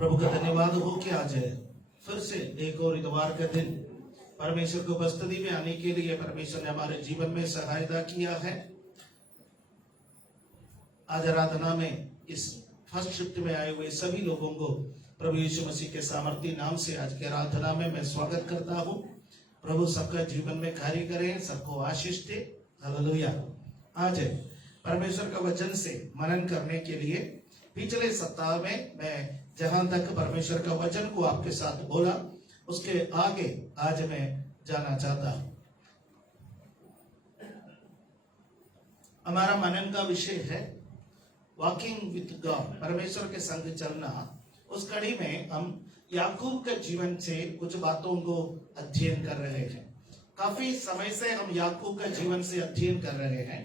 प्रभु का धन्यवाद हो कि आज फिर से एक और इतवार का दिन परमेश्वर की उपस्थिति में आने के लिए परमेश्वर ने हमारे जीवन में सहायता किया है। आज आराधना में इस फर्स्ट शिफ्ट में आए हुए सभी लोगों को प्रभु यीशु मसीह के सामर्थी नाम से आज की आराधना में मैं स्वागत करता हूँ। प्रभु सबका जीवन में कार्य करें, सबको आशीष दे। हालेलुया। आज परमेश्वर का वचन से मनन करने के लिए पिछले सप्ताह में मैं जहां तक परमेश्वर का वचन को आपके साथ बोला उसके आगे आज मैं जाना चाहता हूं। हमारा मनन का विषय है वॉकिंग विथ गॉड, परमेश्वर के संग चलना। उस कड़ी में हम याकूब के जीवन से कुछ बातों को अध्ययन कर रहे हैं। काफी समय से हम याकूब के जीवन से अध्ययन कर रहे हैं।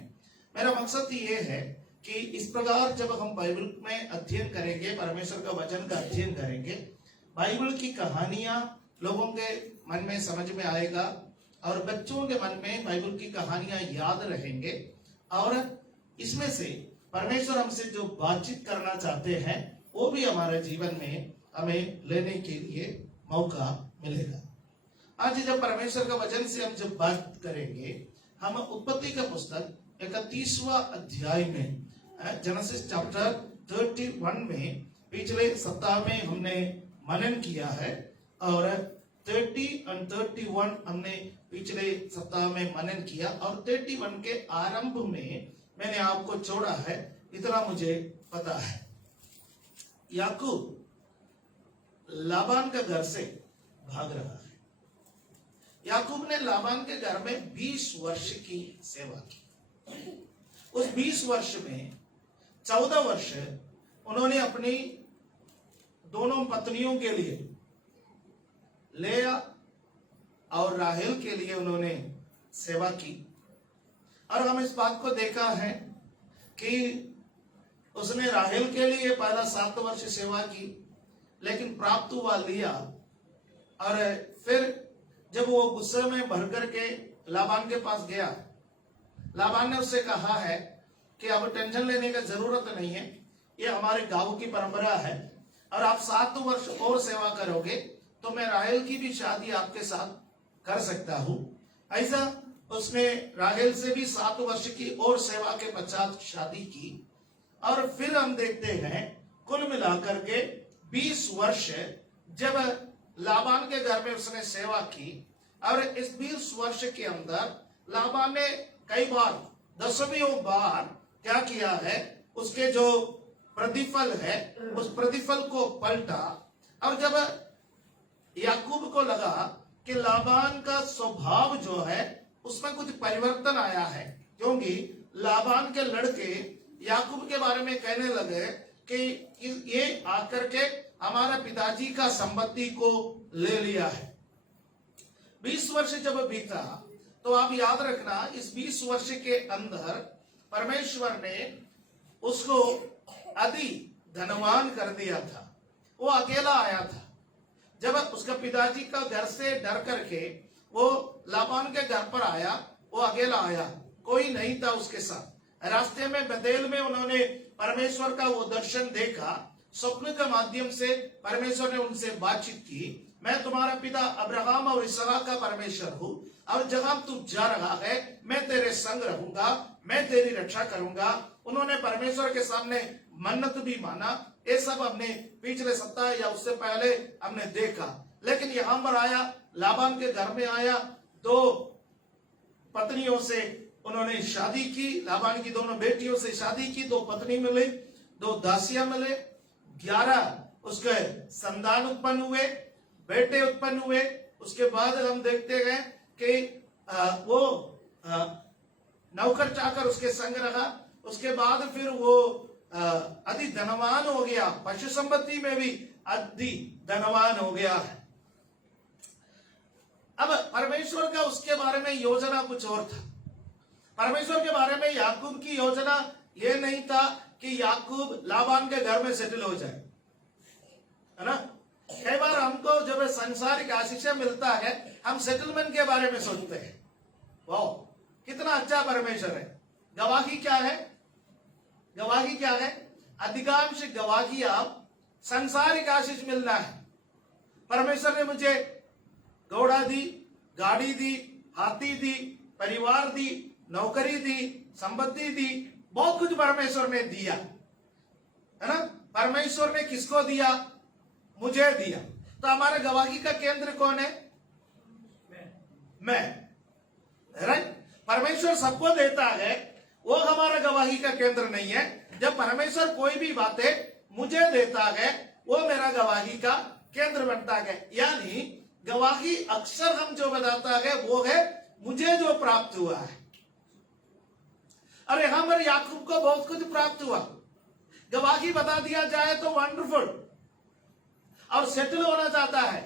मेरा मकसद ये है कि इस प्रकार जब हम बाइबल में अध्ययन करेंगे, परमेश्वर का वचन का अध्ययन करेंगे, बाइबल की कहानियां लोगों के मन में समझ में आएगा और बच्चों के मन में बाइबल की कहानियां याद रहेंगे और इसमें से परमेश्वर हमसे जो बातचीत करना चाहते हैं वो भी हमारे जीवन में हमें लेने के लिए मौका मिलेगा। आज जब परमेश्वर का वचन से हम जब बात करेंगे, हम उत्पत्ति का पुस्तक 31वां अध्याय में जेनेसिस चैप्टर 31 में पिछले सप्ताह में हमने मनन किया है और 30 और 31 हमने पिछले सप्ताह में मनन किया और 31 के आरंभ में मैंने आपको छोड़ा है। इतना मुझे पता है। याकूब लाबान के घर से भाग रहा है। याकूब ने लाबान के घर में 20 वर्ष की सेवा की। उस 20 वर्ष में 14 वर्ष उन्होंने अपनी दोनों पत्नियों के लिए, लेया और राहेल के लिए उन्होंने सेवा की। और हम इस बात को देखा है कि उसने राहेल के लिए पहला 7 वर्ष सेवा की, लेकिन प्राप्त हुआ लिया। और फिर जब वो गुस्से में भर करके लाबान के पास गया, लाबान ने उससे कहा है कि अब टेंशन लेने की जरूरत नहीं है, ये हमारे गांव की परंपरा है और आप 7 वर्ष और सेवा करोगे तो मैं राहेल की भी शादी आपके साथ कर सकता हूं। ऐसा उसने राहेल से भी 7 वर्ष की और सेवा के पश्चात शादी की। और फिर हम देखते हैं कुल मिलाकर के 20 वर्ष जब लाबान के घर में उसने सेवा की और इस 20 वर्ष के अंदर लाबान ने कई बार 10वीं बार क्या किया है, उसके जो प्रतिफल है उस प्रतिफल को पलटा। और जब याकूब को लगा कि लाबान का स्वभाव जो है उसमें कुछ परिवर्तन आया है, क्योंकि लाबान के लड़के याकूब के बारे में कहने लगे कि ये आकर के हमारा पिताजी का संपत्ति को ले लिया है। 20 वर्ष जब बीता तो आप याद रखना, इस 20 वर्ष के अंदर परमेश्वर ने उसको अति धनवान कर दिया था। वो अकेला आया था। जब उसका पिताजी का घर से डर करके वो लाबान के घर पर आया, वो अकेला आया, कोई नहीं था उसके साथ। रास्ते में बेतेल में उन्होंने परमेश्वर का वो दर्शन देखा। स्वप्न के माध्यम से परमेश्वर ने उनसे बातचीत की, मैं तुम्हारा पिता अब्राहम और इसहाक का परमेश्वर हूँ और जहां तू जा रहा है मैं तेरे संग रहूंगा, मैं तेरी रक्षा करूंगा। उन्होंने परमेश्वर के सामने मन्नत भी माना। ये सब हमने पिछले सप्ताह या उससे पहले हमने देखा। लेकिन यहां पर आया, लाबान के घर में आया, 2 पत्नियों से उन्होंने शादी की। लाबान की दोनों बेटियों से शादी की। 2 पत्नी मिले, 2 दासियां मिले, 11 उसके संतान उत्पन्न हुए, बेटे उत्पन्न हुए। उसके बाद हम देखते हैं कि वो नौकर चाकर उसके संग रहा। उसके बाद फिर वो अति धनवान हो गया, पशु संपत्ति में भी अति धनवान हो गया है। अब परमेश्वर का उसके बारे में योजना कुछ और था। परमेश्वर के बारे में याकूब की योजना ये नहीं था कि याकूब लाबान के घर में सेटल हो जाए, है ना। कई बार हमको जब संसारिक आशीष मिलता है हम सेटलमेंट के बारे में सोचते हैं। वाह, कितना अच्छा परमेश्वर है। गवाही क्या है? गवाही क्या है? अधिकांश गवाही आप संसारिक आशीष मिलना है। परमेश्वर ने मुझे घोड़ा दी, गाड़ी दी, हाथी दी, परिवार दी, नौकरी दी, संपत्ति दी, बहुत कुछ परमेश्वर ने दिया, है ना। परमेश्वर ने किसको दिया? मुझे दिया। तो हमारे गवाही का केंद्र कौन है? मैं, राइट। परमेश्वर सबको देता है, वो हमारा गवाही का केंद्र नहीं है। जब परमेश्वर कोई भी बातें मुझे देता है, वो मेरा गवाही का केंद्र बनता है। यानी गवाही अक्सर हम जो बताता है वो है मुझे जो प्राप्त हुआ है। और यहां पर याकूब को बहुत कुछ प्राप्त हुआ। गवाही बता दिया जाए तो वंडरफुल और सेटल होना चाहता है,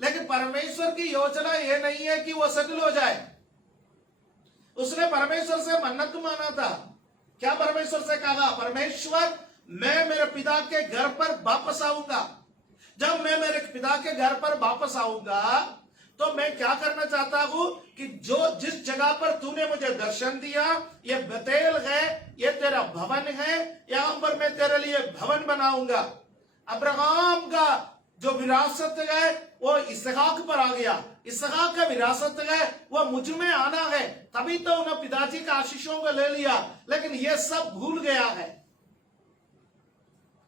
लेकिन परमेश्वर की योजना ये नहीं है कि वो सेटल हो जाए। उसने परमेश्वर से मन्नत माना था। क्या परमेश्वर से कहा? परमेश्वर, मैं मेरे पिता के घर पर वापस आऊंगा। जब मैं मेरे पिता के घर पर वापस आऊंगा तो मैं क्या करना चाहता हूं कि जो जिस जगह पर तूने मुझे दर्शन दिया, ये बेतेल है, ये तेरा भवन है, यहां पर मैं तेरे लिए भवन बनाऊंगा। अब्राहम का जो विरासत है वो इसहाक पर आ गया। इसहाक का विरासत है वो मुझ में आना है, तभी तो उन्हें पिताजी का आशीषों को ले लिया, लेकिन ये सब भूल गया है।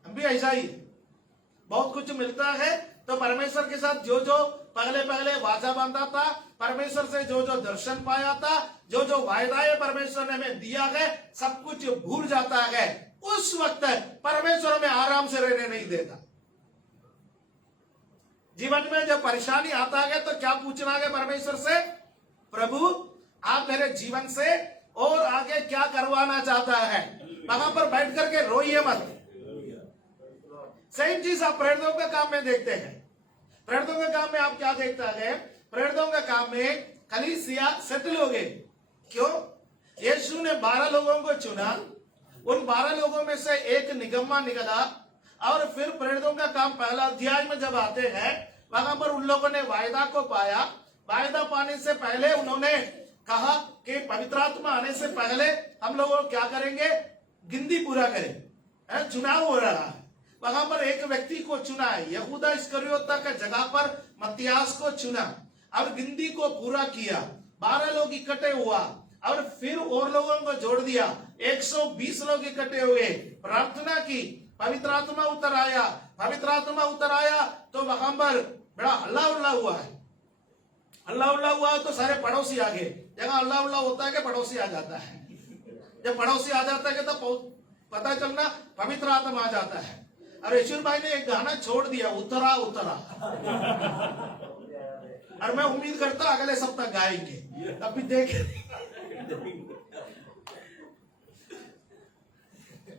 हम भी ऐसा ही, बहुत कुछ मिलता है तो परमेश्वर के साथ जो जो पहले पहले वाचा बांधा था, परमेश्वर से जो जो दर्शन पाया था, जो जो वायदाएं परमेश्वर ने हमें दिया है, सब कुछ भूल जाता है। उस वक्त परमेश्वर हमें आराम से रहने नहीं देता। जीवन में जब परेशानी आता है तो क्या पूछना है परमेश्वर से? प्रभु, आप मेरे जीवन से और आगे क्या करवाना चाहता है? वहां पर बैठ करके रोइए मत। सेम चीज आप प्रेरितों के काम में देखते हैं। प्रेरितों के काम में आप क्या देखता है? प्रेरितों के काम में कलीसिया सेटल हो गए। क्यों? यीशु ने 12 लोगों को चुना, उन 12 लोगों में से एक निगम्मा निकला, और फिर प्रेरितों का काम पहला अध्याय में जब आते हैं, वहां पर उन लोगों ने वायदा को पाया। वायदा पाने से पहले उन्होंने कहा कि पवित्र आत्मा आने से पहले हम लोग क्या करेंगे? गिनती पूरा करें। चुनाव हो रहा है, वहां पर एक व्यक्ति को चुना है, यहूदा इस्करियोता का जगह पर मत्तियास को चुना और गिनती को पूरा किया। 12 लोग इकट्ठे हुआ और फिर और लोगों को जोड़ दिया। 120 लोग इकट्ठे हुए, प्रार्थना की, पवित्र आत्मा उतर आया। पवित्र आत्मा उतर आया तो वहां पर बड़ा हल्ला उल्ला हुआ है। हल्ला उल्ला हुआ तो सारे पड़ोसी आ गए। जगह हल्ला उल्ला होता है कि पड़ोसी आ जाता है। जब पड़ोसी आ जाता है तो पता चलना पवित्र आत्मा आ जाता है। और यशुर भाई ने एक गाना छोड़ दिया, उतरा उतरा, और मैं उम्मीद करता अगले सप्ताह गाएंगे। अभी देख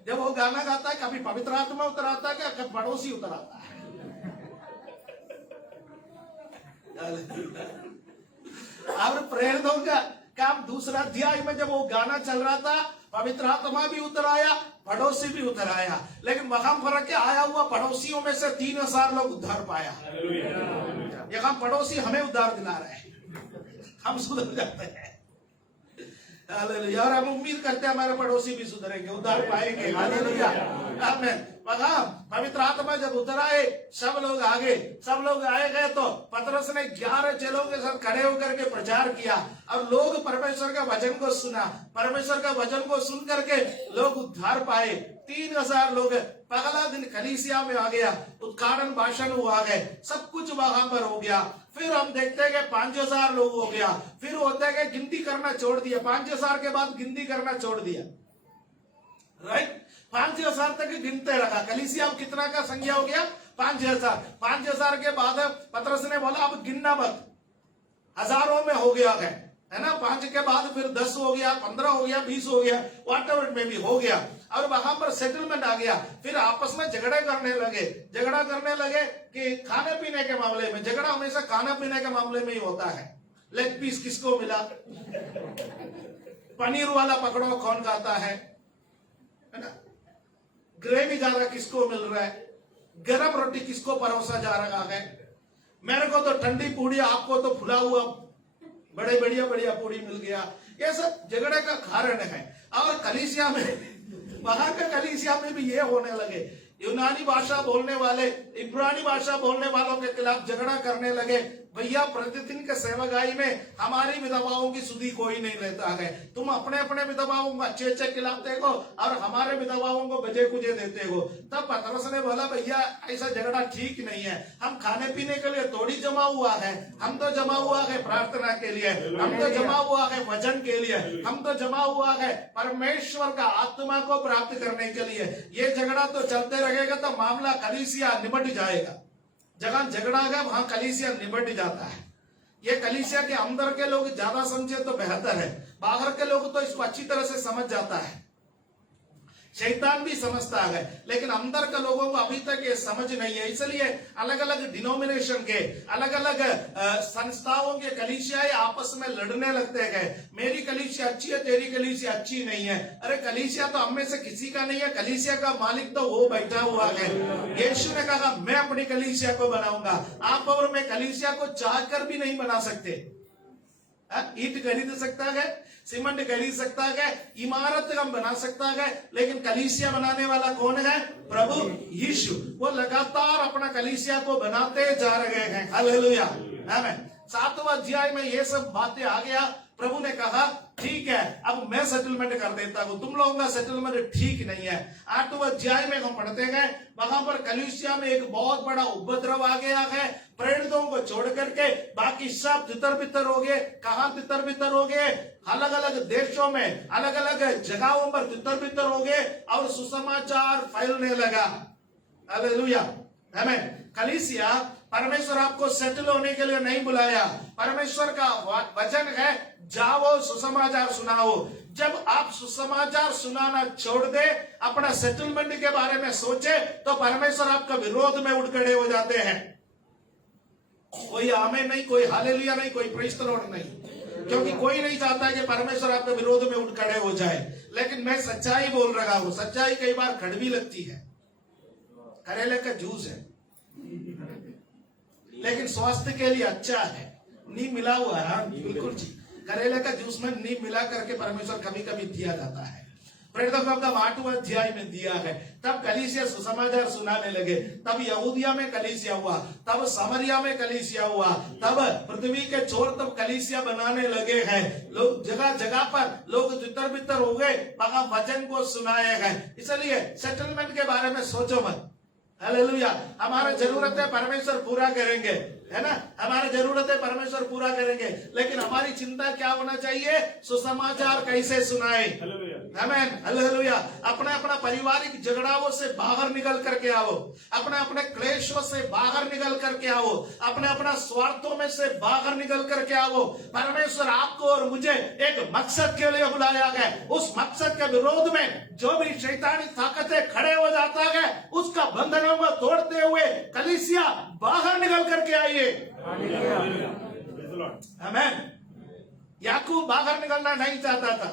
जब वो गाना गाता है, कभी पवित्र आत्मा उतर आता है, कभी पड़ोसी उतर आता है। और प्रेरितों का काम दूसरा अध्याय में जब वो गाना चल रहा था, पवित्र आत्मा भी उतर आया, पड़ोसी भी उतर आया, लेकिन वहां फर्क क्या आया हुआ? पड़ोसियों में से 3000 लोग उद्धार पाया। यहाँ पड़ोसी हमें उद्धार दिला रहे हैं, हम सुधर जाते हैं। और हम उम्मीद करते हैं हमारे पड़ोसी भी सुधरेंगे, उद्धार पाएंगे। हालेलुया, आमीन। पवित्र आत्मा जब उतर आए, सब लोग आ गए। सब लोग आए गए तो पतरस ने 11 चेलों के साथ खड़े होकर के प्रचार किया और लोग परमेश्वर का वचन को सुना। परमेश्वर का वचन को सुन करके लोग उद्धार पाए। 3000 लोग पहला दिन कलीसिया में आ गया, उद्घाटन भाषण हुआ गए, सब कुछ वहां पर हो गया। फिर हम देखते हैं कि 5000 लोग हो गया। फिर होता है कि गिनती करना छोड़ दिया। 5000 के बाद गिनती करना छोड़ दिया, राइट। 5000 तक गिनते रखा। कलीसिया अब कितना का संख्या हो गया? 5000। 5000 के बाद पतरस ने बोला अब गिनना मत, हजारों में हो गया है ना। 5 के बाद फिर 10 हो गया, 15 हो गया, 20 हो गया, व्हाटएवर में भी हो गया। और वहां पर सेटलमेंट आ गया। फिर आपस में झगड़े करने लगे कि खाने पीने के मामले में। झगड़ा हमेशा खाने पीने के मामले में ही होता है। लेग पीस किसको मिला, पनीर वाला पकड़ो कौन खाता है ना, ग्रेवी ज्यादा किसको मिल रहा है, गरम रोटी किसको परोसा जा रहा है। मेरे को तो ठंडी पूड़ी, आपको तो फुला हुआ बड़े बढ़िया पूड़ी मिल गया। ये सब झगड़े का कारण है। और कलीसिया में, वहां के कलीसिया में भी ये होने लगे। यूनानी भाषा बोलने वाले, इब्रानी भाषा बोलने वालों के खिलाफ झगड़ा करने लगे। भैया प्रतिदिन के सेवकाई में हमारी विधवाओं की सुधि कोई नहीं लेता है। तुम अपने अपने विधवाओं को अच्छे अच्छे खिलाते हो और हमारे विधवाओं को बजे कुजे देते हो। तब पतरस ने बोला भैया ऐसा झगड़ा ठीक नहीं है। हम खाने पीने के लिए थोड़ी जमा हुआ है, हम तो जमा हुआ है प्रार्थना के लिए, हम तो जमा हुआ है वचन के लिए, हम तो जमा हुआ है परमेश्वर का आत्मा को प्राप्त करने के लिए। ये झगड़ा तो चलते रहेगा तो मामला कलीसिया निपट जाएगा। जगह झगड़ा है वहां कलीसिया निपट जाता है। ये कलीसिया के अंदर के लोग ज्यादा समझे तो बेहतर है, बाहर के लोग तो इसको अच्छी तरह से समझ जाता है, शैतान भी समझता है, लेकिन अंदर के लोगों को अभी तक ये समझ नहीं है। इसलिए अलग अलग डिनोमिनेशन के, अलग अलग संस्थाओं के कलीसियाएं आपस में लड़ने लगते हैं। मेरी कलीसिया अच्छी है, तेरी कलीसिया अच्छी नहीं है। अरे कलीसिया तो हम में से किसी का नहीं है, कलीसिया का मालिक तो वो बैठा हुआ है। यीशु ने कहा मैं अपनी कलीसिया को बनाऊंगा। आप और मैं कलीसिया को चाह कर भी नहीं बना सकते। ईंट खरीद सकता है, सीमेंट खरीद सकता है, इमारत हम बना सकता है, लेकिन कलीसिया बनाने वाला कौन है? प्रभु यीशु। वो लगातार अपना कलीसिया को बनाते जा रहे हैं। हालेलुया, आमीन। 7वां अध्याय में ये सब बातें आ गया। प्रभु ने कहा ठीक है अब मैं सेटलमेंट कर देता हूं, तुम लोगों का सेटलमेंट ठीक नहीं है। 8वां अध्याय में हम पढ़ते गए, वहां पर कलीसिया में एक बहुत बड़ा उपद्रव आ गया है। प्रेरितों को छोड़ करके बाकी सब तितर बितर हो गए। कहां तितर बितर हो गए? अलग अलग देशों में, अलग अलग जगहों पर तितर बितर हो गए और सुसमाचार फैलने लगा। हालेलुया, आमीन। कलीसिया, परमेश्वर आपको सेटल होने के लिए नहीं बुलाया। परमेश्वर का वचन है जाओ सुसमाचार सुनाओ। जब आप सुसमाचार सुनाना छोड़ दे, अपना सेटलमेंट के बारे में सोचे, तो परमेश्वर आपका विरोध में उठ खड़े हो जाते हैं। कोई आमीन नहीं, कोई हालेलुया नहीं, कोई प्रेज़ द लॉर्ड नहीं, क्योंकि कोई नहीं चाहता कि परमेश्वर आपके विरोध में उठ खड़े हो जाए। लेकिन मैं सच्चाई बोल रहा हूं। सच्चाई कई बार कड़वी लगती है। करेले का जूस है लेकिन स्वास्थ्य के लिए अच्छा है। नीम मिला हुआ है, बिल्कुल जी। करेले का जूस में नीम मिला करके परमेश्वर कभी कभी दिया जाता है। प्रेरितों का 8वां अध्याय में दिया है। तब कलीसिया सुसमाचार सुनाने लगे। तब यहूदिया में कलीसिया हुआ, तब समरिया में कलीसिया हुआ, तब पृथ्वी के छोर तब कलीसिया बनाने लगे हैं। लोग जगह जगह पर लोग तितर बितर हो गए, वहां वचन को सुनाए हैं। इसलिए सेटलमेंट के बारे में सोचो मत। हालेलुया, हमारा जरूरत है परमेश्वर पूरा करेंगे, है ना? हमारी जरूरत है परमेश्वर पूरा करेंगे, लेकिन हमारी चिंता क्या होना चाहिए? सुसमाचार कैसे सुनाए। आमीन, हालेलुया। अपना अपना पारिवारिक झगड़ाओं से बाहर निकल करके आओ, अपने अपने क्लेशों से बाहर निकल करके आओ, अपने अपना स्वार्थों में से बाहर निकल करके आओ। परमेश्वर आपको और मुझे एक मकसद के लिए बुलाया है। उस मकसद के विरोध में जो भी शैतानी ताकतें खड़े हो जाता है, उसका बंधनों को तोड़ते हुए कलीसिया बाहर निकल करके आइए। आमीन। याकूब बाहर निकलना नहीं चाहता था।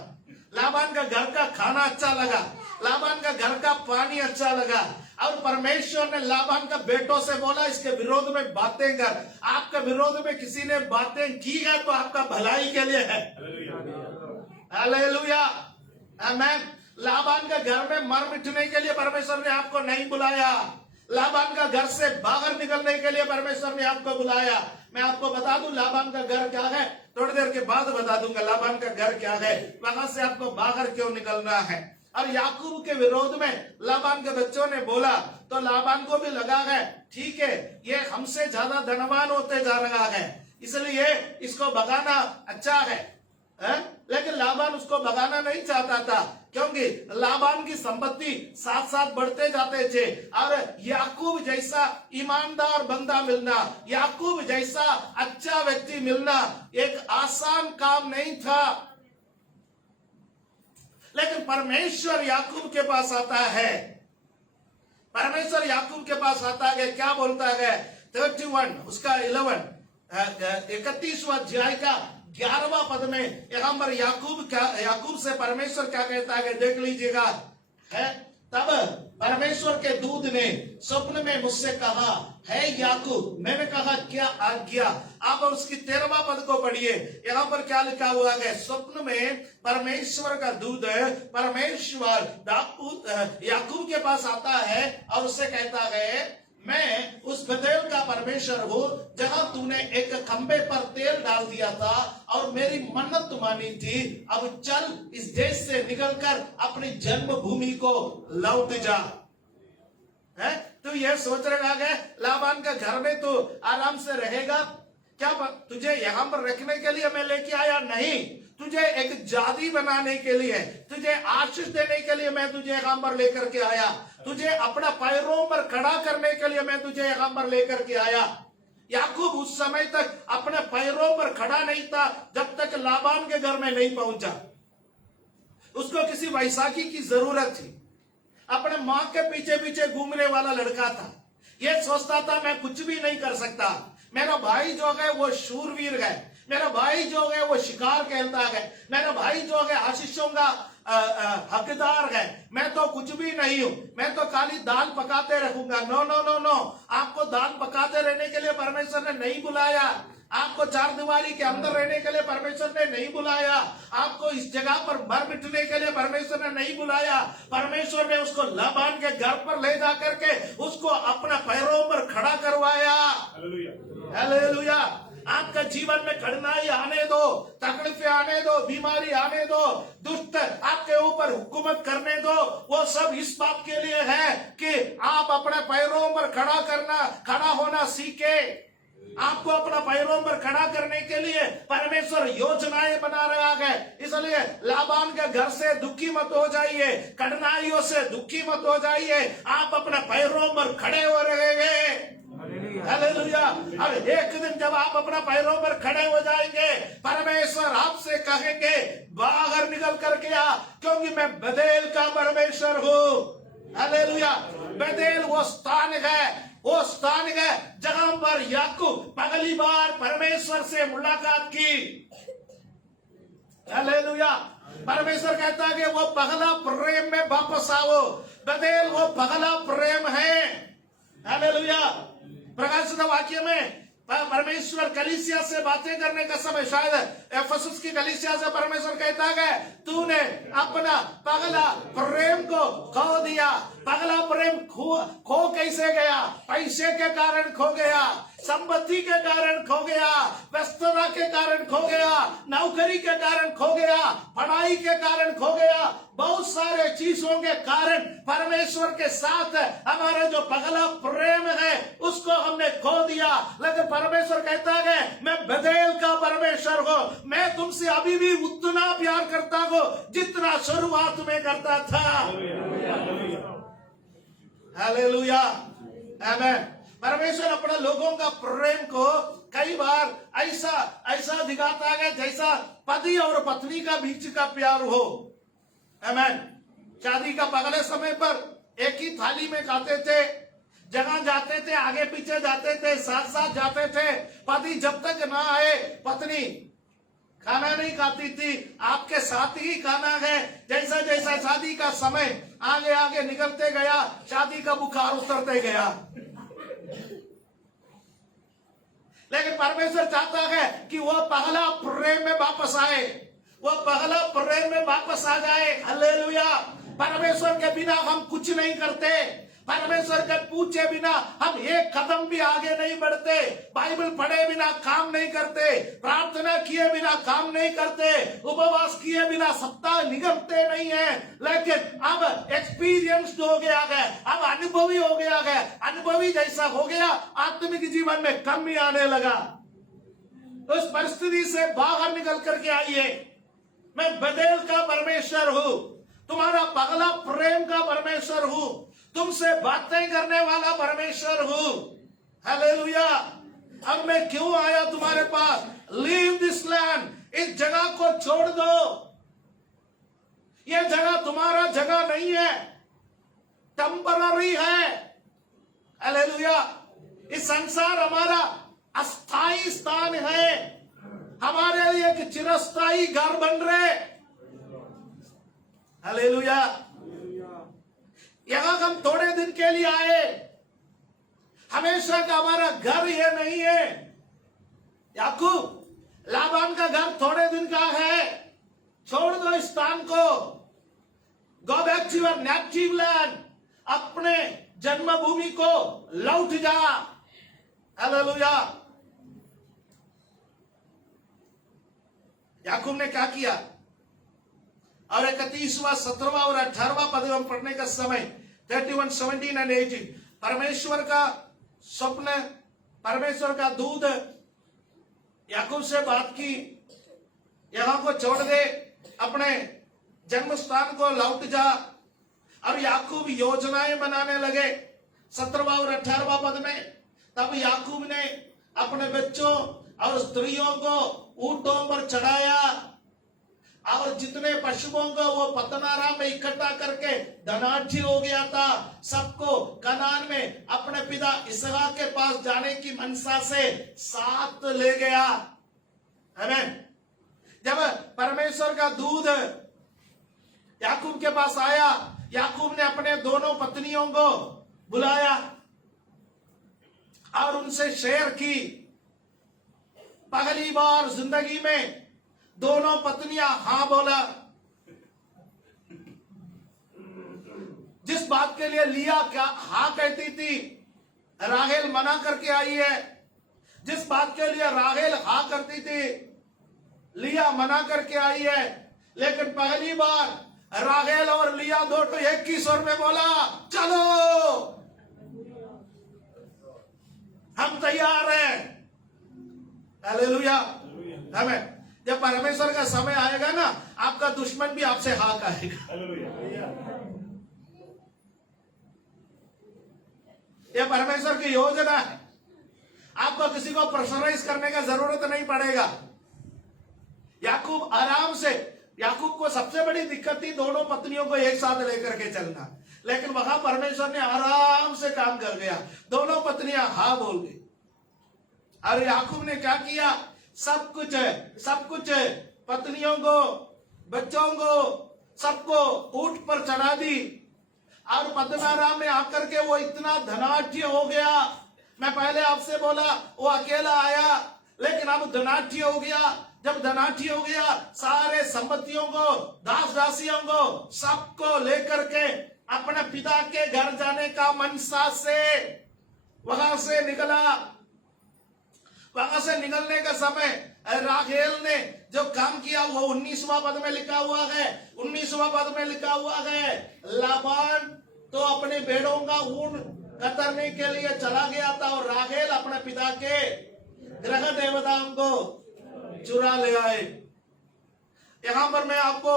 लाबान का घर का खाना अच्छा लगा, लाबान का घर का पानी अच्छा लगा, और परमेश्वर ने लाबान का बेटों से बोला इसके विरोध में बातें कर। आपके विरोध में किसी ने बातें की है तो आपका भलाई के लिए है। हालेलुया, आमीन। लाबान का घर में मर मिटने के लिए परमेश्वर ने आपको नहीं बुलाया। लाबान का घर से बाहर निकलने के लिए परमेश्वर ने आपको बुलाया। मैं आपको बता दूं लाबान का घर क्या है, थोड़ी देर के बाद बता दूंगा लाबान का घर क्या है, वहां से आपको बाहर क्यों निकलना है। और याकूब के विरोध में लाबान के बच्चों ने बोला तो लाबान को भी लगा है ठीक है ये हमसे ज्यादा धनवान होते जा रहा है, इसलिए इसको भगाना अच्छा है। लेकिन लाबान उसको भगाना नहीं चाहता था, क्योंकि लाबान की संपत्ति साथ साथ बढ़ते जाते थे। और याकूब जैसा ईमानदार बंदा मिलना, याकूब जैसा अच्छा व्यक्ति मिलना एक आसान काम नहीं था। लेकिन परमेश्वर याकूब के पास आता है, परमेश्वर याकूब के पास आता है, क्या बोलता है 31 उसका 31वां अध्याय का 11वां पद में यहाँ पर याकूब से परमेश्वर क्या कहता है, देख लीजिएगा। है तब परमेश्वर के दूत ने स्वप्न में मुझसे कहा, है याकूब। मैंने कहा, क्या आज्ञा। आप उसकी 13वां पद को पढ़िए। यहाँ पर क्या लिखा हुआ है? स्वप्न में परमेश्वर का दूत परमेश्वर याकूब के पास आता है और उससे कहता है, मैं उस बेतेल का परमेश्वर हूं जहां तूने एक खंबे पर तेल डाल दिया था और मेरी मन्नत मानी थी। अब चल, इस देश से निकलकर अपनी जन्मभूमि को लौट जा। है तो यह सोच रहा है लाबान का घर में तो आराम से रहेगा क्या? तुझे यहां पर रखने के लिए मैं लेके आया नहीं, तुझे एक जाति बनाने के लिए, तुझे आशीष देने के लिए मैं तुझे यहां पर लेकर के आया, तुझे अपना पैरों पर खड़ा करने के लिए मैं तुझे यहां पर लेकर के आया। याकूब उस समय तक अपने पैरों पर खड़ा नहीं था जब तक लाबान के घर में नहीं पहुंचा। उसको किसी वैसाखी की जरूरत थी। अपने मां के पीछे पीछे घूमने वाला लड़का था। यह सोचता था मैं कुछ भी नहीं कर सकता, मेरा भाई जो है वो शूरवीर है, मेरा भाई जो है वो शिकार खेलता है, मेरा भाई जो है आशीषों का हकदार है, मैं तो कुछ भी नहीं हूं, मैं तो खाली दाल पकाते रहूंगा। नो नो नो नो, आपको दाल पकाते रहने के लिए परमेश्वर ने नहीं बुलाया, आपको चार दीवारी के अंदर रहने के लिए परमेश्वर ने नहीं बुलाया, आपको इस जगह पर मर मिटने के लिए परमेश्वर ने नहीं बुलाया। परमेश्वर ने उसको लाबान के घर पर ले जा करके उसको अपना पैरों पर खड़ा करवाया। हालेलुया। आपका जीवन में कठिनाई आने दो, तकलीफें आने दो, बीमारी आने दो, दुष्ट आपके ऊपर हुकूमत करने दो, वो सब इस बात के लिए है कि आप अपने पैरों पर खड़ा होना सीखे। आपको अपना पैरों पर खड़ा करने के लिए परमेश्वर योजनाएं बना रहा है। इसलिए लाबान के घर से दुखी मत हो जाइए, कठिनाइयों से दुखी मत हो जाइए, आप अपने पैरों पर खड़े हो रहेंगे। हालेलुया। अब एक दिन जब आप अपना पैरों पर खड़े हो जाएंगे, परमेश्वर आपसे कहेंगे बाहर निकल करके आ, क्योंकि मैं बेतेल का परमेश्वर हूँ। हालेलुया। बेतेल वो स्थान है जहां पर याकूब पहली बार परमेश्वर से मुलाकात की। हालेलुया। परमेश्वर कहता है कि वो पहला प्रेम में वापस आओ। बेतेल वो पहला प्रेम है। हालेलुया। प्रकाशित वाक्य में परमेश्वर कलीसिया से बातें करने का समय, शायद एफेसुस की कलीसिया से परमेश्वर कहता है, तूने अपना पगला प्रेम को खो दिया। पगला प्रेम खो कैसे गया? पैसे के कारण खो गया, संपत्ति के कारण खो गया, व्यस्तता के कारण खो गया, नौकरी के कारण खो गया, पढ़ाई के कारण खो गया, बहुत सारे चीजों के कारण परमेश्वर के साथ हमारा जो पगला प्रेम है उसको हमने खो दिया। लेकिन परमेश्वर कहता है मैं बेतेल का परमेश्वर हूं, मैं तुमसे अभी भी उतना प्यार करता हूं जितना शुरुआत में करता था। हालेलुया। आमीन। परमेश्वर अपने लोगों का प्रेम को कई बार ऐसा दिखाता है जैसा पति और पत्नी का बीच का प्यार हो। आमीन। शादी का पगले समय पर एक ही थाली में खाते थे, जगह जाते थे, आगे पीछे जाते थे, साथ साथ जाते थे। पति जब तक ना आए पत्नी खाना नहीं खाती थी, आपके साथ ही खाना है। जैसा जैसा शादी का समय आगे आगे निकलते गया, शादी का बुखार उतरते गया। लेकिन परमेश्वर चाहता है कि वो पहला प्रेम में वापस आए, वो पहला प्रेम में वापस आ जाए। हालेलुया। परमेश्वर के बिना हम कुछ नहीं करते, परमेश्वर के पूछे बिना हम एक कदम भी आगे नहीं बढ़ते, बाइबल पढ़े बिना काम नहीं करते, प्रार्थना किए बिना काम नहीं करते, उपवास किए बिना सप्ताह निकलते नहीं है। लेकिन अब एक्सपीरियंस हो गया है, अब अनुभवी हो गया है, अनुभवी जैसा हो गया, आत्मिक जीवन में कमी आने लगा। उस परिस्थिति से बाहर निकल करके आइए। मैं बेतेल का परमेश्वर हूं, तुम्हारा पगला प्रेम का परमेश्वर हूं, तुमसे बातें करने वाला परमेश्वर हूं। हालेलुया। अब मैं क्यों आया तुम्हारे पास? लीव दिस लैंड, इस जगह को छोड़ दो। यह जगह तुम्हारा जगह नहीं है, टेम्पररी है। हालेलुया। इस संसार हमारा अस्थाई स्थान है, हमारे लिए एक चिरस्थाई घर बन रहे। हालेलुया। यहां हम थोड़े दिन के लिए आए, हमेशा का हमारा घर ये नहीं है। याकूब, लाबान का घर थोड़े दिन का है, छोड़ दो इस स्थान को, go back to your native land, अपने जन्मभूमि को लौट जा। हालेलुया। याकूब ने क्या किया? और 31वां, 17वां और 18वां पद हम पढ़ने का समय 31, 17 एंड 18, परमेश्वर का स्वप्न, परमेश्वर का दूत याकूब से बात की, यहां को छोड़ दे, अपने जन्म स्थान को लौट जा। अब याकूब योजनाएं बनाने लगे 17वां और 18वां पद में। तब याकूब ने अपने बच्चों और स्त्रियों को ऊंटों पर चढ़ाया और जितने पशुओं को वो पद्दनाराम में इकट्ठा करके धनाढ्य हो गया था, सबको कनान में अपने पिता इसहाक के पास जाने की मनसा से साथ ले गया। आमीन। जब परमेश्वर का दूत याकूब के पास आया, याकूब ने अपने दोनों पत्नियों को बुलाया और उनसे शेयर की। पहली बार जिंदगी में दोनों पत्नियां हां बोला। जिस बात के लिए लिया क्या हां कहती थी, राहेल मना करके आई है। जिस बात के लिए राहेल हां करती थी, लिया मना करके आई है। लेकिन पहली बार राहेल और लिया दोनों एक ही स्वर में बोला, चलो हम तैयार हैं। हालेलुया। हमें जब परमेश्वर का समय आएगा ना, आपका दुश्मन भी आपसे हाँ कहेगा। यह परमेश्वर की योजना है। आपको किसी को प्रेशराइज करने का जरूरत नहीं पड़ेगा। याकूब आराम से, याकूब को सबसे बड़ी दिक्कत थी दोनों पत्नियों को एक साथ लेकर के चलना, लेकिन वहां परमेश्वर ने आराम से काम कर गया। दोनों पत्नियां हाँ बोल गई। और याकूब ने क्या किया? सब कुछ पत्नियों को, बच्चों को, सबको ऊंट पर चढ़ा दी। और पद्दनाराम में आकर के वो इतना धनाढ्य हो गया। मैं पहले आपसे बोला वो अकेला आया, लेकिन अब धनाढ्य हो गया। जब धनाढ्य हो गया, सारे संपत्तियों को, दास दासियों को, सबको लेकर के अपने पिता के घर जाने का मनसा से वहां से निकला। वहां से निकलने का समय राहेल ने जो काम किया वो 19वां पद में लिखा हुआ है। 19वां पद में लिखा हुआ है, लाबान तो अपने भेड़ों का ऊन कतरने के लिए चला गया था और राहेल अपने पिता के ग्रह देवताओं को चुरा ले आए। यहां पर मैं आपको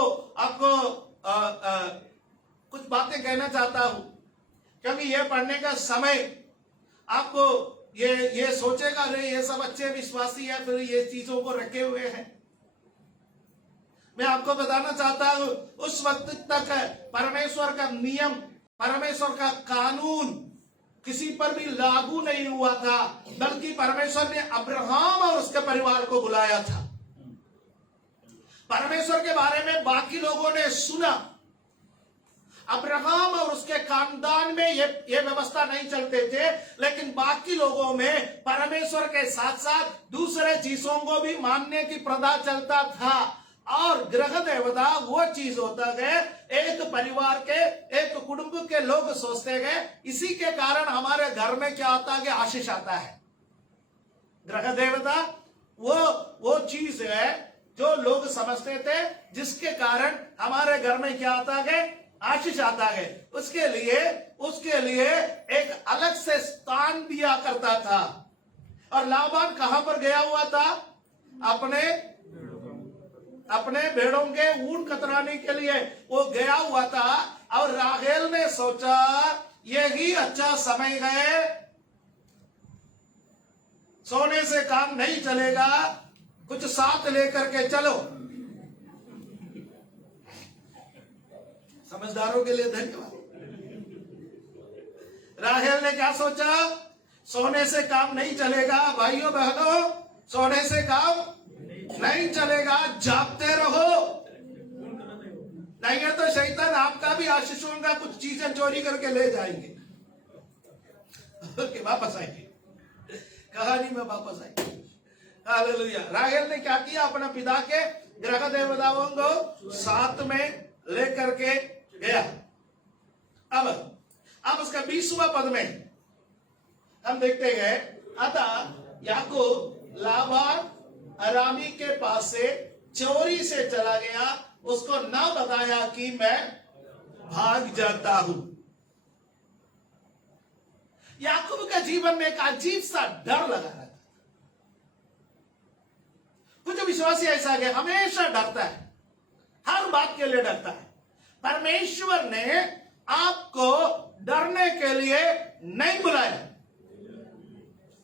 कुछ बातें कहना चाहता हूं, क्योंकि ये पढ़ने का समय आपको ये सोचेगा रे ये सब अच्छे विश्वासी है, फिर ये चीजों को रखे हुए हैं। मैं आपको बताना चाहता हूं, उस वक्त तक परमेश्वर का नियम, परमेश्वर का कानून किसी पर भी लागू नहीं हुआ था, बल्कि परमेश्वर ने अब्राहम और उसके परिवार को बुलाया था। परमेश्वर के बारे में बाकी लोगों ने सुना, अब्राहम और उसके खानदान में ये व्यवस्था नहीं चलते थे, लेकिन बाकी लोगों में परमेश्वर के साथ साथ दूसरे चीजों को भी मानने की प्रथा चलता था। और ग्रह देवता वो चीज होता है, एक परिवार के, एक कुटुंब के लोग सोचते हैं इसी के कारण हमारे घर में क्या आता है, आशीष आता है। ग्रह देवता वो चीज है जो लोग समझते थे, जिसके कारण हमारे घर में क्या आता है, आशीष आता है। उसके लिए एक अलग से स्थान दिया करता था। और लाबान कहां पर गया हुआ था? अपने भेड़ों के ऊन कतराने के लिए वो गया हुआ था। और राहेल ने सोचा यही अच्छा समय है, सोने से काम नहीं चलेगा, कुछ साथ लेकर के चलो। समझदारों के लिए धन्यवाद। राहेल ने क्या सोचा? सोने से काम नहीं चलेगा भाइयों बहनों, सोने से काम नहीं चलेगा, जागते रहो। नहीं है तो शैतान आपका भी आशीषों का कुछ चीजें चोरी करके ले जाएंगे। ओके, वापस आएंगे, कहानी में वापस आएंगे। हालेलुया। राहेल ने क्या किया? अपना पिता के ग्रह देवताओं को साथ में लेकर के गया। अब उसका 20वां पद में हम देखते हैं, अतः याकूब लाबान अरामी के पास से चोरी से चला गया, उसको ना बताया कि मैं भाग जाता हूं। याकूब के जीवन में एक अजीब सा डर लगा रहता था। कुछ विश्वासी ऐसा है हमेशा डरता है, हर बात के लिए डरता है। परमेश्वर ने आपको डरने के लिए नहीं बुलाया।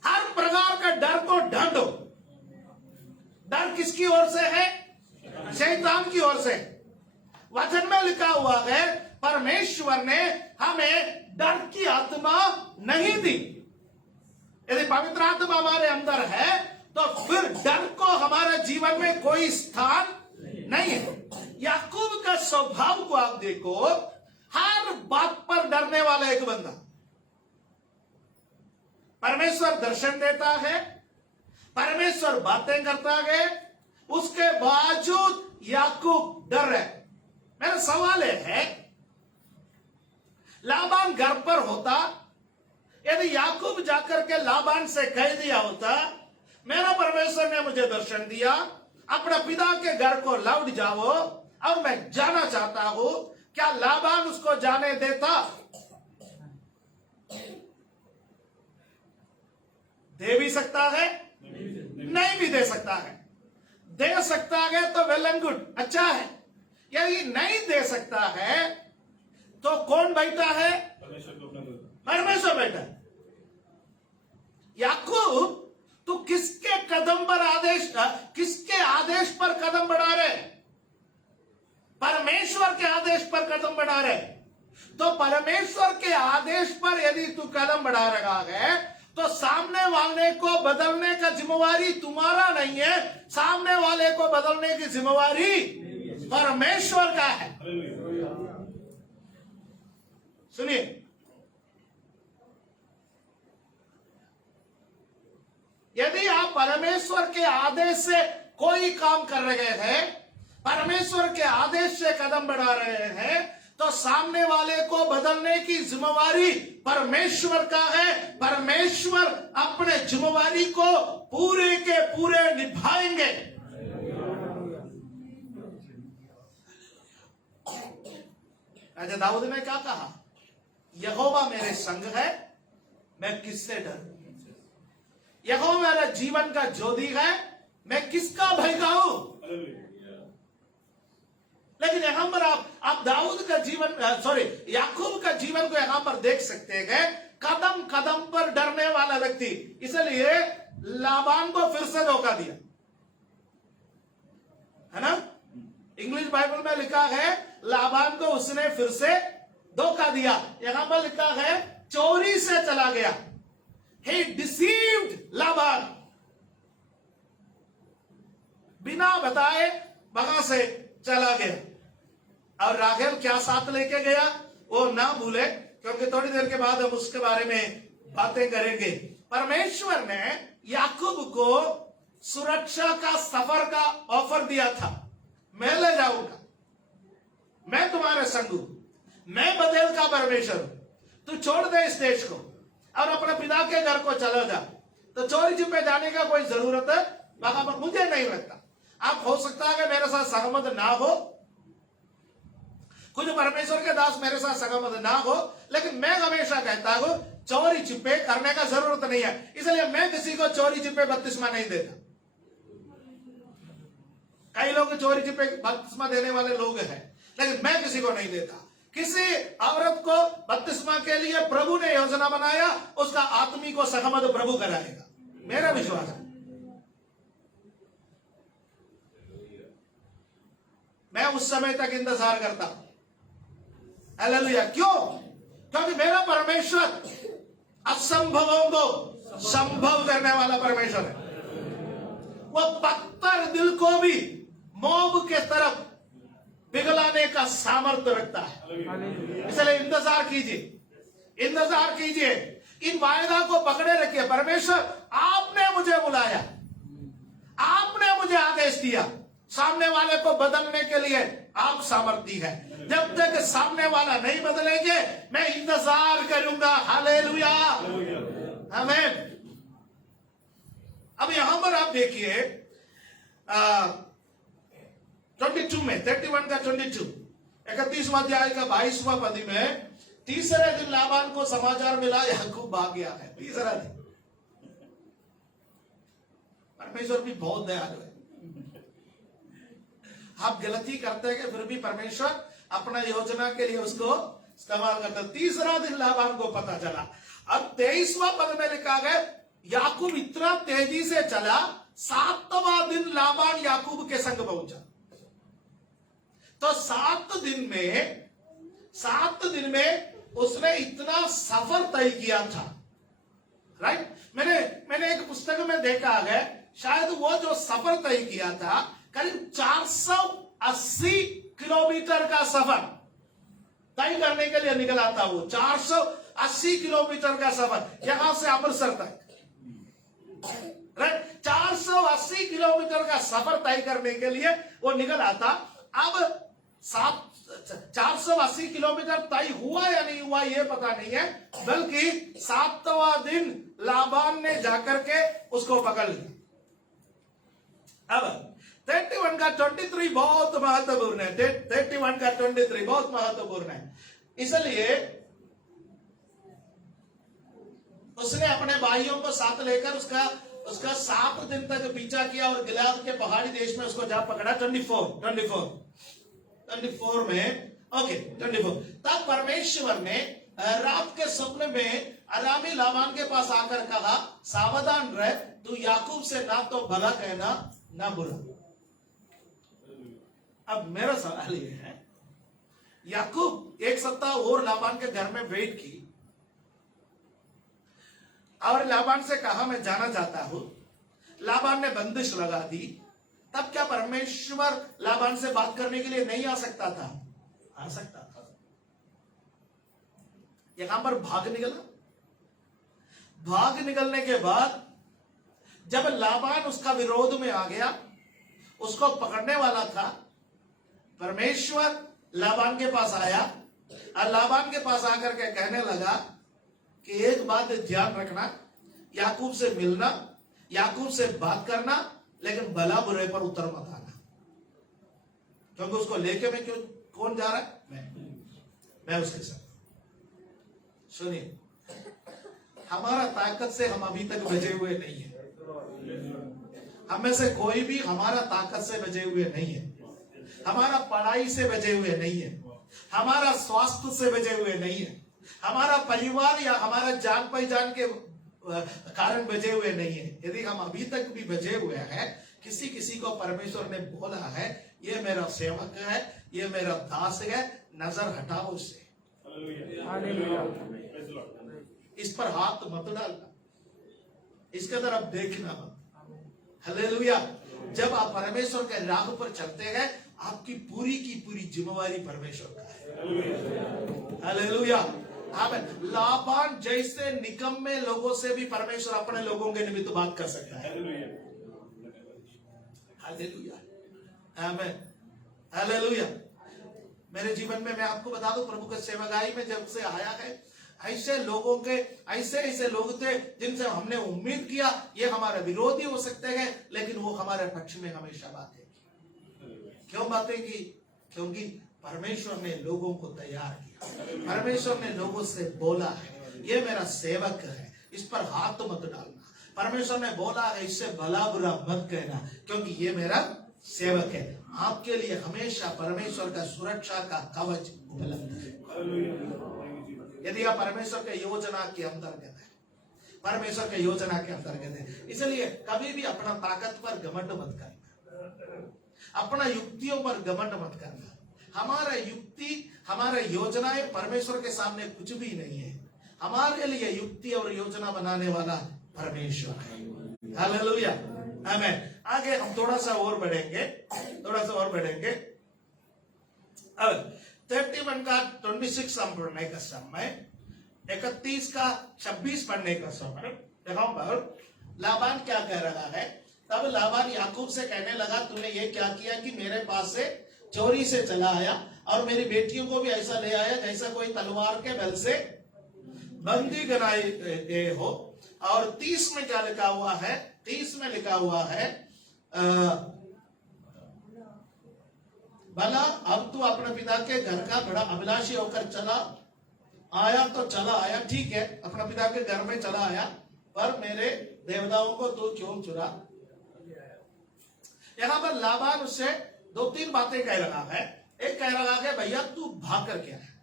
हर प्रकार का डर को ढूंढो। डर किसकी ओर से है? शैतान की ओर से। वचन में लिखा हुआ है, परमेश्वर ने हमें डर की आत्मा नहीं दी। यदि पवित्र आत्मा हमारे अंदर है तो फिर डर को हमारे जीवन में कोई स्थान नहीं है। याकूब का स्वभाव को आप देखो, हर बात पर डरने वाला एक बंदा। परमेश्वर दर्शन देता है, परमेश्वर बातें करता है, उसके बावजूद याकूब डर रहे। मेरा सवाल है, लाबान घर पर होता, यदि याकूब जाकर के लाबान से कह दिया होता, मेरा परमेश्वर ने मुझे दर्शन दिया, अपने पिता के घर को लौट जाओ और मैं जाना चाहता हूं, क्या लाबान उसको जाने देता? दे भी सकता है, नहीं भी दे सकता है। दे सकता है तो वेल एंड गुड, अच्छा है। यदि नहीं दे सकता है तो कौन बैठा है? परमेश्वर बैठा है। याकूब, तू किसके कदम पर किसके आदेश पर कदम बढ़ा रहे? परमेश्वर के आदेश पर कदम बढ़ा रहे। तो परमेश्वर के आदेश पर यदि तू कदम बढ़ा रहा है तो सामने वाले को बदलने का जिम्मेवारी तुम्हारा नहीं है, सामने वाले को बदलने की जिम्मेवारी परमेश्वर का है। सुनिए, यदि आप परमेश्वर के आदेश से कोई काम कर रहे हैं, परमेश्वर के आदेश से कदम बढ़ा रहे हैं, तो सामने वाले को बदलने की जिम्मेवारी परमेश्वर का है। परमेश्वर अपने जिम्मेवारी को पूरे के पूरे निभाएंगे। राजा दाऊद ने क्या कहा? यहोवा मेरे संग है, मैं किससे डरूं? यहोवा मेरा जीवन का ज्योति है, मैं किसका भय खाऊं? लेकिन यहां पर आप दाऊद का जीवन, याकूब का जीवन को यहां पर देख सकते हैं, कदम कदम पर डरने वाला व्यक्ति। इसलिए लाबान को फिर से धोखा दिया, है ना? इंग्लिश बाइबल में लिखा है लाबान को उसने फिर से धोखा दिया। यहां पर लिखा है चोरी से चला गया। He deceived Laban. बिना बताए वहां से चला गया। और राहेल क्या साथ लेके गया वो ना भूले, क्योंकि थोड़ी देर के बाद हम उसके बारे में बातें करेंगे। परमेश्वर ने याकूब को सुरक्षा का सफर का ऑफर दिया था। मैं ले जाऊंगा, मैं तुम्हारे संग हूं, मैं बदेल का परमेश्वर हूं, तू छोड़ दे इस देश को और अपने पिता के घर को चला जा। तो चोरी छुपे जाने का कोई जरूरत है वहां पर मुझे नहीं लगता। आप हो सकता है कि मेरे साथ सहमत ना हो, कुछ परमेश्वर के दास मेरे साथ सहमत ना हो, लेकिन मैं हमेशा कहता हूं चोरी छिपे करने का जरूरत नहीं है। इसलिए मैं किसी को चोरी छिपे बपतिस्मा नहीं देता। कई लोग चोरी छिपे बपतिस्मा देने वाले लोग हैं, लेकिन मैं किसी को नहीं देता। किसी औरत को बपतिस्मा के लिए प्रभु ने योजना बनाया, उसका आत्मी को सहमत प्रभु कराएगा, मेरा विश्वास है। मैं उस समय तक इंतजार करता हूं। हालेलुया। क्यों? क्योंकि मेरा परमेश्वर असंभवों को संभव करने वाला परमेश्वर है। वो पत्थर दिल को भी मोब के तरफ पिघलाने का सामर्थ्य रखता है। इसलिए इंतजार कीजिए, इंतजार कीजिए, इन वायदा को पकड़े रखिए। परमेश्वर, आपने मुझे बुलाया, आपने मुझे आदेश दिया, सामने वाले को बदलने के लिए आप सामर्थ्य है। जब तक सामने वाला नहीं बदलेंगे मैं इंतजार करूंगा। हालेलुया, आमीन। अब यहां पर आप देखिए 22 में 31 का 22 31वां अध्याय का 22वां पद में, तीसरे दिन लाबान को समाचार मिला याकूब भाग गया है। तीसरा दिन। परमेश्वर भी बहुत दयालु है। आप गलती करते हैं फिर भी परमेश्वर अपना योजना के लिए उसको इस्तेमाल करता है। तीसरा दिन लाबान को पता चला। अब 23वां पद में लिखा गया याकूब इतना तेजी से चला, 7वां दिन लाबान याकूब के संग पहुंचा। तो 7 दिन में उसने इतना सफर तय किया था। राइट। मैंने एक पुस्तक में देखा है, शायद वो जो सफर तय किया था करीब 480 किलोमीटर का सफर तय करने के लिए निकला था। वो 480 किलोमीटर का सफर यहां से अमृतसर तक, राइट। 480 किलोमीटर का सफर तय करने के लिए वो निकला था। अब 480 किलोमीटर तय हुआ या नहीं हुआ ये पता नहीं है, बल्कि 7वां दिन लाबान ने जाकर के उसको पकड़ लिया। अब 31 का 23 बहुत महत्वपूर्ण है। 31 का 23 बहुत महत्वपूर्ण है। इसलिए उसने अपने भाइयों को साथ लेकर उसका 7 दिन तक पीछा किया और गिलाद के पहाड़ी देश में उसको जा पकड़ा। 24 में, ओके 24। तब परमेश्वर ने रात के स्वप्न में अरामी लाबान के पास आकर कहा, सावधान रह, तू याकूब से ना तो भला कहना ना बुरा। अब मेरा सवाल ये है, याकूब एक सप्ताह और लाबान के घर में वेट की और लाबान से कहा मैं जाना चाहता हूं। लाबान ने बंदिश लगा दी। तब क्या परमेश्वर लाबान से बात करने के लिए नहीं आ सकता था? आ सकता था। यहां पर भाग निकला। भाग निकलने के बाद जब लाबान उसका विरोध में आ गया, उसको पकड़ने वाला था, परमेश्वर लाबान के पास आया और लाबान के पास आकर के कहने लगा कि एक बात ध्यान रखना, याकूब से मिलना, याकूब से बात करना, लेकिन भला बुरे पर उतर मत आना, क्योंकि उसको लेके मैं कौन जा रहा है? मैं उसके साथ। सुनिए, हमारा ताकत से हम अभी तक बचे हुए नहीं है। हम में से कोई भी हमारा ताकत से बचे हुए नहीं है, हमारा पढ़ाई से बचे हुए नहीं है, हमारा स्वास्थ्य से बचे हुए नहीं है, हमारा परिवार या हमारा जान पहचान के कारण बचे हुए नहीं है। यदि हम अभी तक भी बचे हुए हैं, किसी को परमेश्वर ने बोला है ये मेरा सेवक है, ये मेरा दास है, नजर हटाओ उससे, इस पर हाथ मत डालना, इसके तरफ देखना मत। हालेलुया। जब आप परमेश्वर के राह पर चलते हैं, आपकी पूरी की पूरी जिम्मेवारी परमेश्वर का है। हालेलुया। लाबान जैसे निकम्मे लोगों से भी परमेश्वर अपने लोगों के निमित्त बात कर सकता है। हालेलुया, आमीन, हालेलुया। मेरे जीवन में मैं आपको बता दूं, प्रभु के सेवकाई में जब से आया है, ऐसे लोग थे जिनसे हमने उम्मीद किया ये हमारे विरोधी हो सकते हैं, लेकिन वो हमारे पक्ष में हमेशा बातें की। क्यों बातें की? क्योंकि परमेश्वर ने लोगों को तैयार किया। परमेश्वर ने लोगों से बोला है ये मेरा सेवक है, इस पर हाथ मत डालना। परमेश्वर ने बोला है इससे भला बुरा मत कहना, क्योंकि ये मेरा सेवक है। आपके लिए हमेशा परमेश्वर का सुरक्षा का कवच उपलब्ध है। यदि आप परमेश्वर के योजना के अंतर्गत है, परमेश्वर के योजना के अंतर्गत है, इसलिए कभी भी अपना ताकत पर घमंड मत करना, अपना युक्तियों पर घमंड मत करना। हमारा युक्ति, हमारा योजनाएं परमेश्वर के सामने कुछ भी नहीं है। हमारे लिए युक्ति और योजना बनाने वाला परमेश्वर है। हालेलुया, आमीन। आगे हम थोड़ा सा और बढ़ेंगे। अब 31 का 26 हम पढ़ने का समय, 31 का 26 पढ़ने का समय, यहाँ पर लाबान क्या कह रहा है? तब लाबान याकूब से कहने लगा, तूने ये क्या किया कि मेरे पास से चोरी से चला आया और मेरी बेटियों को भी ऐसा ले आया जैसा कोई तलवार के बल से बंदी बनाए गए हो। और 30 में क्या लिखा हुआ है? 30 में लिखा हुआ है, भला अब तू अपने पिता के घर का बड़ा अभिलाषी होकर चला आया तो चला आया, ठीक है, अपने पिता के घर में चला आया, पर मेरे देवताओं को तू क्यों चुरा? यहां पर लाबान उससे 2-3 बातें कह रहा है। एक कह रहा है, भैया तू भाग कर क्या है?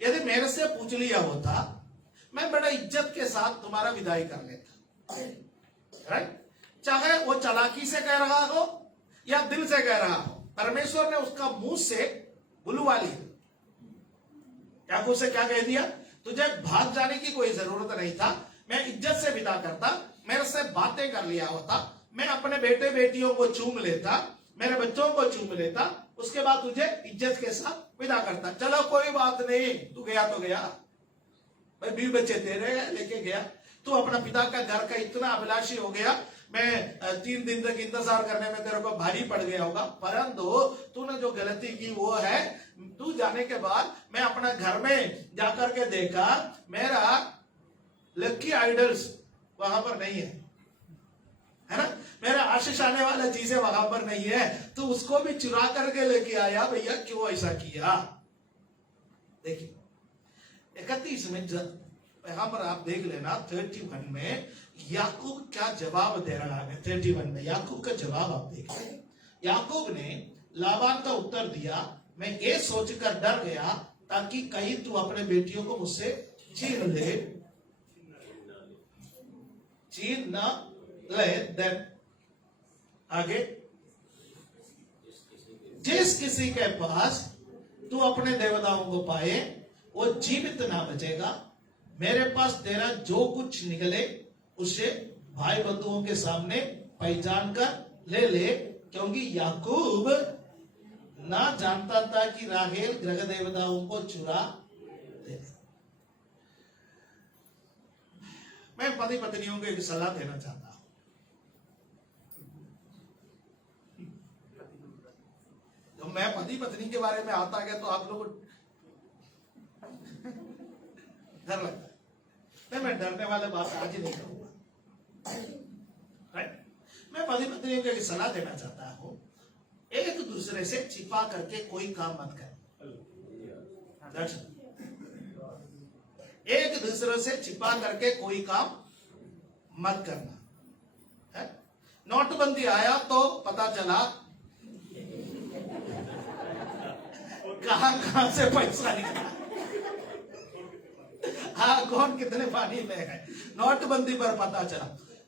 यदि मेरे से पूछ लिया होता, मैं बड़ा इज्जत के साथ तुम्हारा विदाई कर लेता। राइट? चाहे वो चालाकी से कह रहा हो या दिल से कह रहा हो, परमेश्वर ने उसका मुंह से बुलवा लिया। याकूब से क्या कह दिया? तुझे भाग जाने की कोई जरूरत नहीं था, मैं इज्जत से विदा करता, मेरे से बातें कर लिया होता, मैं अपने बेटे बेटियों को चूम लेता, मेरे बच्चों को चूम लेता, उसके बाद तुझे इज्जत के साथ विदा करता। चलो कोई बात नहीं, तू गया तो गया भाई, 20 बच्चे तेरे लेके गया, तू अपना पिता का घर का इतना अभिलाषी हो गया, मैं 3 दिन तक इंतजार करने में तेरे को भारी पड़ गया होगा, परंतु तूने जो गलती की वो है, तू जाने के बाद मैं अपना घर में जाकर के देखा, मेरा लकी आइडल्स वहां पर नहीं है ना, मेरा आशीष आने वाला चीजें वहां पर नहीं है, तू उसको भी चुरा करके लेके आया, भैया क्यों ऐसा किया? देखिए 31 में यहां पर आप देख लेना, 31 में याकूब क्या जवाब दे रहा है। 31 में याकूब का जवाब आप देखिए। याकूब ने लाबान का उत्तर दिया, मैं ये सोचकर डर गया ताकि कहीं तू अपने बेटियों को मुझसे छीन न ले। देन आगे, जिस किसी के पास तू अपने देवताओं को पाए वो जीवित ना बचेगा, मेरे पास तेरा जो कुछ निकले उसे भाई बंधुओं के सामने पहचान कर ले, क्योंकि याकूब ना जानता था कि राहेल ग्रह देवताओं को चुरा दे। मैं पति पत्नियों को एक सलाह देना चाहता हूं। जब मैं पति पत्नी के बारे में आता गया तो आप लोग डर लगता है। नहीं, मैं डरने वाले बात आज ही नहीं करूंगा। राइट? मैं पति पत्नियों को एक सलाह देना चाहता हूं, एक दूसरे से छिपा करके कोई काम मत कर। एक दूसरे से छिपा करके कोई काम मत करना है। नोटबंदी आया तो पता चला कहां से पैसा निकला, हाँ कौन कितने पानी में है, नोटबंदी पर पता चला।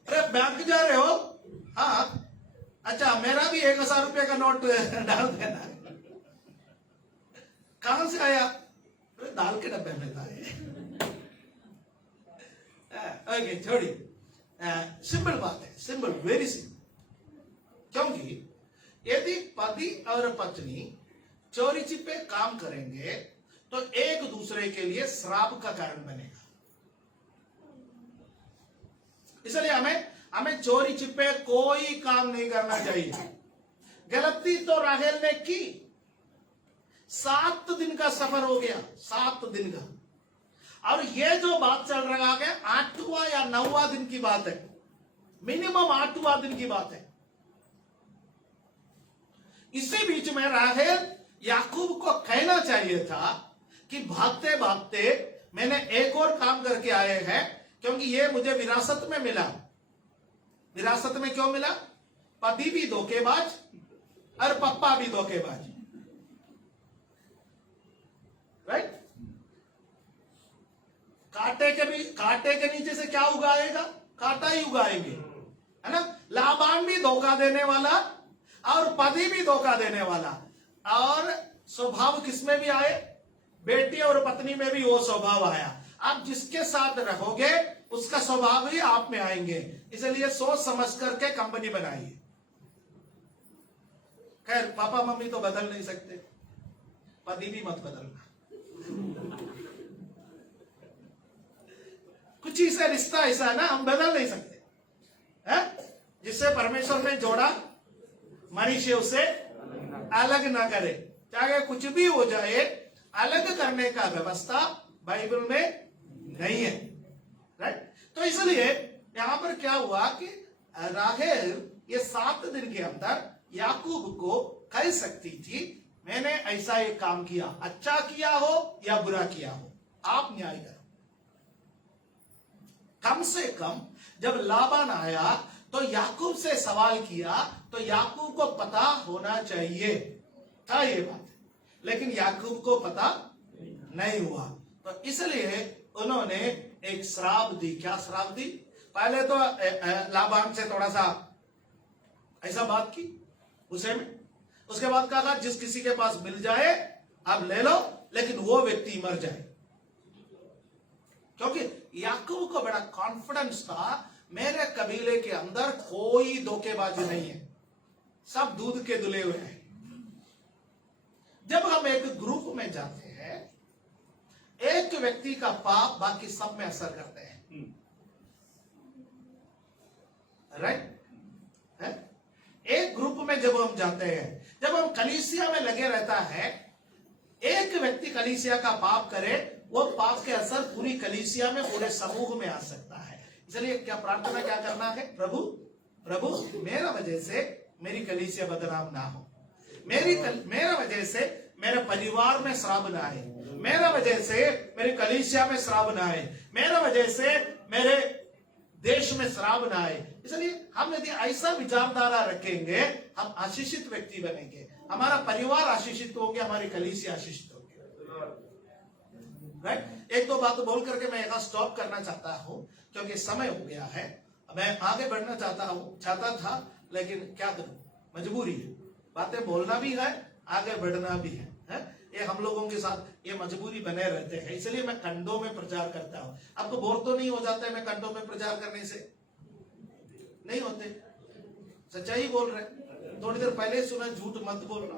अरे बैंक जा रहे हो? हाँ, अच्छा मेरा भी 1000 रुपए का नोट डाल देना। कहां से आया? अरे दाल के डब्बे में था। ओके, छोड़िए, सिंपल बात है, सिंपल, वेरी सिंपल। क्योंकि यदि पति और पत्नी चोरी छिपे काम करेंगे तो एक दूसरे के लिए श्राप का कारण बनेगा। इसलिए हमें चोरी छिपे कोई काम नहीं करना चाहिए। गलती तो राहेल ने की, 7 दिन का सफर हो गया, 7 दिन का, और ये जो बात चल रहा है 8वां या 9वां दिन की बात है, मिनिमम 8वां दिन की बात है। इसी बीच में राहेल याकूब को कहना चाहिए था कि भागते भागते मैंने एक और काम करके आए हैं, क्योंकि ये मुझे विरासत में मिला। विरासत में क्यों मिला? पति भी धोखेबाज और पप्पा भी धोखेबाज। राइट? कांटे के नीचे से क्या उगाएगा? कांटा ही उगाएंगे, है ना। लाबान भी धोखा देने वाला और पति भी धोखा देने वाला, और स्वभाव किसमें भी आए? बेटी और पत्नी में भी वो स्वभाव आया। आप जिसके साथ रहोगे उसका स्वभाव ही आप में आएंगे, इसलिए सोच समझ करके कंपनी बनाइए। खैर पापा मम्मी तो बदल नहीं सकते, पति भी मत बदलना। कुछ चीजें रिश्ता ऐसा है ना, हम बदल नहीं सकते है? जिससे परमेश्वर ने जोड़ा मनुष्य उसे अलग ना करे। चाहे कुछ भी हो जाए, अलग करने का व्यवस्था बाइबल में नहीं है, राइट। तो इसलिए यहां पर क्या हुआ कि राहेल ये 7 दिन के अंदर याकूब को कह सकती थी, मैंने ऐसा एक काम किया, अच्छा किया हो या बुरा किया हो, आप न्याय करो। कम से कम जब लाबान आया तो याकूब से सवाल किया, तो याकूब को पता होना चाहिए था ये बात, लेकिन याकूब को पता नहीं हुआ। तो इसलिए उन्होंने एक श्राप दी। क्या श्राप दी? पहले तो लाबान से थोड़ा सा ऐसा बात की उसे में, उसके बाद कहा जिस किसी के पास मिल जाए आप ले लो, लेकिन वो व्यक्ति मर जाए। क्योंकि याकूब को बड़ा कॉन्फिडेंस था, मेरे कबीले के अंदर कोई धोखेबाजी नहीं है, सब दूध के दुले हुए हैं। जब हम एक ग्रुप में जाते हैं, एक व्यक्ति का पाप बाकी सब में असर करते हैं, राइट है? एक ग्रुप में जब हम जाते हैं, जब हम कलीसिया में लगे रहता है, एक व्यक्ति कलीसिया का पाप करे, वो पाप के असर पूरी कलीसिया में, पूरे समूह में आ सकता है। इसलिए क्या प्रार्थना क्या करना है? प्रभु प्रभु मेरा वजह से मेरी कलीसिया बदनाम ना हो, मेरा वजह से मेरे परिवार में श्राप ना आए, मेरा वजह से मेरी कलीसिया में श्राप ना आए, मेरा वजह से मेरे देश में श्राप ना आए। इसलिए हम यदि ऐसा विचारधारा रखेंगे, हम आशीषित व्यक्ति बनेंगे, हमारा परिवार आशीषित होंगे, हमारी कलीसिया आशीषित होगी, राइट। एक दो बात बोल करके मैं यहाँ स्टॉप करना चाहता हूँ, क्योंकि समय हो गया है। मैं आगे बढ़ना चाहता था, लेकिन क्या करूं, मजबूरी है, बातें बोलना भी है, आगे बढ़ना भी है? ये हम लोगों के साथ ये मजबूरी बने रहते हैं। इसलिए मैं खंडों में प्रचार करता हूं। आपको बोर तो नहीं हो जाता है मैं खंडों में प्रचार करने से? नहीं होते, सच्चाई बोल रहे। थोड़ी देर पहले सुना, झूठ मत बोलना।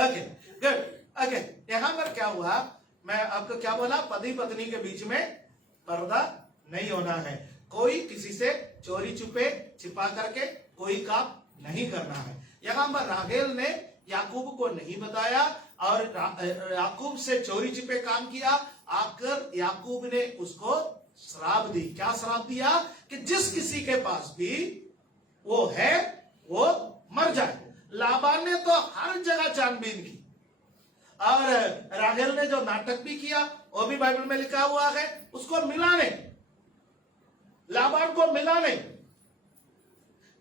Okay good. ओके, यहां पर क्या हुआ, मैं आपको क्या बोला, पति पत्नी के बीच में पर्दा नहीं होना है, कोई किसी से चोरी छुपे छिपा करके कोई काम नहीं करना है। यहां पर राहेल ने याकूब को नहीं बताया और याकूब से चोरी छिपे काम किया, आकर याकूब ने उसको श्राप दी। क्या श्राप दिया? कि जिस किसी के पास भी वो है वो मर जाए। लाबान ने तो हर जगह छानबीन की, और राहेल ने जो नाटक भी किया वो भी बाइबल में लिखा हुआ है, उसको मिला नहीं, लाबान को मिला नहीं।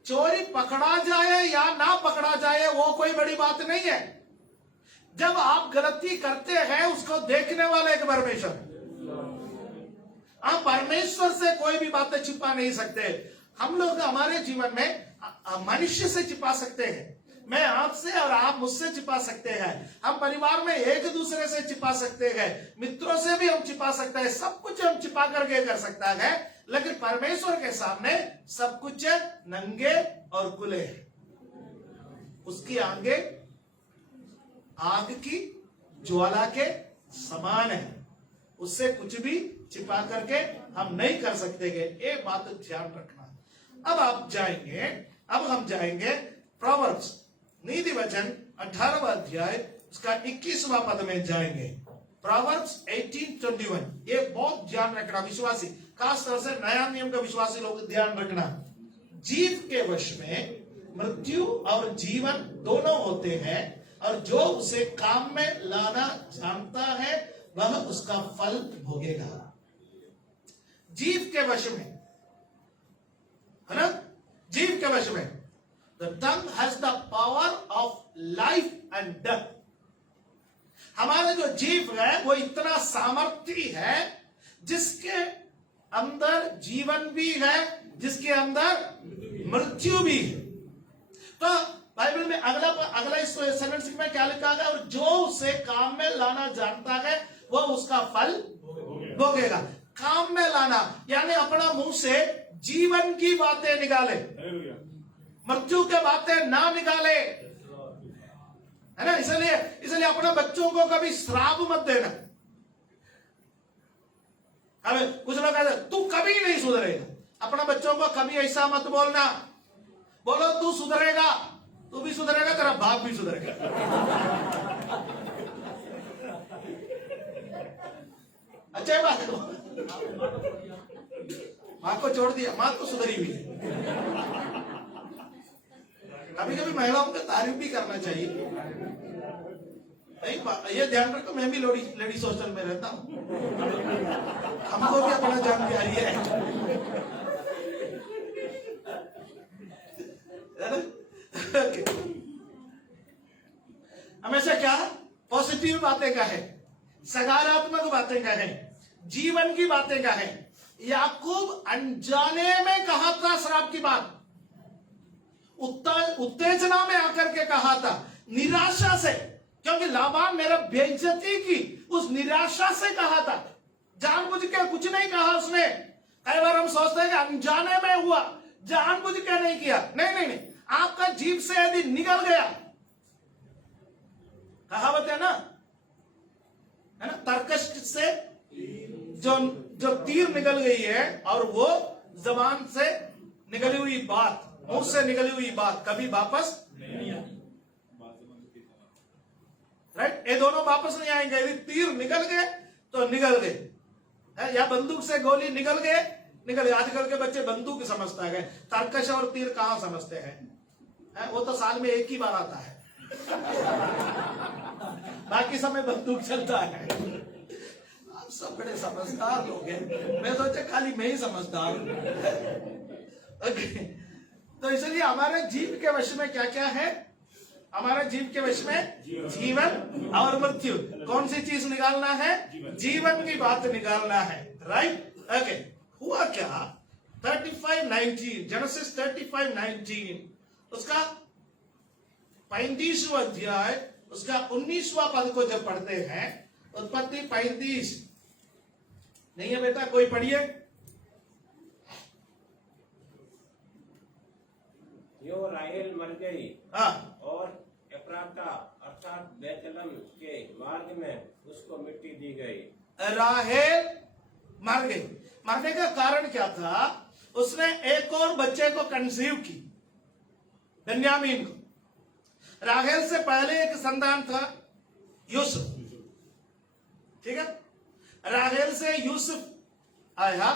चोरी पकड़ा जाए या ना पकड़ा जाए वो कोई बड़ी बात नहीं है, जब आप गलती करते हैं उसको देखने वाला एक परमेश्वर। आप परमेश्वर से कोई भी बातें छिपा नहीं सकते। हम लोग हमारे जीवन में मनुष्य से छिपा सकते हैं, मैं आपसे और आप मुझसे छिपा सकते हैं, हम परिवार में एक दूसरे से छिपा सकते हैं, मित्रों से भी हम छिपा सकते हैं, सब कुछ हम छिपा करके कर सकता है। लेकिन परमेश्वर के सामने सब कुछ नंगे और खुले हैं, उसकी आगे आग की ज्वाला के समान है, उससे कुछ भी छिपा करके हम नहीं कर सकते। ये बात ध्यान रखना। अब हम जाएंगे प्रोवर्ब्स, नीति वचन 18वां अध्याय उसका 21वां पद में जाएंगे। प्रोवर्ब्स 18:21, ये बहुत ध्यान रखना विश्वासी, खास तौर से नया नियम का विश्वासी लोग ध्यान रखना। जीव के वश में मृत्यु और जीवन दोनों होते हैं, और जो उसे काम में लाना जानता है वह उसका फल भोगेगा। जीव के वश में है ना, जीव के वश में। The tongue has the power of life and death. हमारा जो जीव है वो इतना सामर्थ्य है, जिसके अंदर जीवन भी है, जिसके अंदर मृत्यु भी है। तो बाइबल में अगला सेंटेंस में क्या लिखा है? और जो उसे काम में लाना जानता है वो उसका फल भोगेगा। काम में लाना यानी अपना मुंह से जीवन की बातें निकाले, मृत्यु के बातें ना निकाले, है ना। इसलिए अपने बच्चों को कभी श्राप मत देना। अब कुछ लोग कहते तू कभी नहीं सुधरेगा, अपने बच्चों को कभी ऐसा मत बोलना। बोलो तू सुधरेगा, तू भी सुधरेगा, तेरा बाप भी सुधरेगा। अच्छा बात है, माँ को छोड़ दिया, माँ तो सुधरी हुई है। कभी कभी महिलाओं का तारीफ भी करना चाहिए। नहीं, ये ध्यान रखो, मैं भी लेडीज हॉस्टल में रहता हूँ, हमको भी अपना जानकारी है। हमेशा क्या पॉजिटिव बातें का है, सकारात्मक बातें का है, जीवन की बातें का है। याकूब अनजाने में कहा था श्राप की बात, उत्तेजना में आकर के कहा था, निराशा से, क्योंकि लाबान मेरा बेइज्जती की उस निराशा से कहा था। जानबूझ के कुछ नहीं कहा उसने। कई बार हम सोचते हैं कि अनजाने में हुआ, जानबूझ के नहीं किया। नहीं, आपका जीभ से यदि निकल गया, कहावत है ना, तर्कश से जो तीर निकल गई है, और वो जबान से निकली हुई बात, मुंह से निकली हुई बात कभी वापस नहीं आती। राइट, ये दोनों वापस नहीं आएंगे। यदि तीर निकल गए तो निकल गए, या बंदूक से गोली निकल गए। आजकल के बच्चे बंदूक समझता है, तर्कश और तीर कहां समझते हैं? वो तो साल में एक ही बार आता है, बाकी समय बंदूक चलता है। आप सब बड़े समझदार लोग हैं, मैं सोचा खाली मैं ही समझदार हूं। ओके, तो इसलिए हमारे जीव के वश में क्या क्या है? हमारे जीव के वश में जीवन और मृत्यु। कौन सी चीज निकालना है? जीवन की बात निकालना है। Right, okay. हुआ क्या? 35:19, जेनेसिस 35:19, उसका 35वां अध्याय, उसका 19वां पद को जब पढ़ते हैं, उत्पत्ति 35 नहीं है बेटा, कोई पढ़िए। यो राहेल मर गई, हाँ, और एफ्राता अर्थात बेतलम के मार्ग में उसको मिट्टी दी गई। राहेल मर गई। मरने का कारण क्या था? उसने एक और बच्चे को कंसीव की, बेन्यामीन को। राहेल से पहले एक संतान था, यूसुफ। ठीक है, राहेल से यूसुफ आया।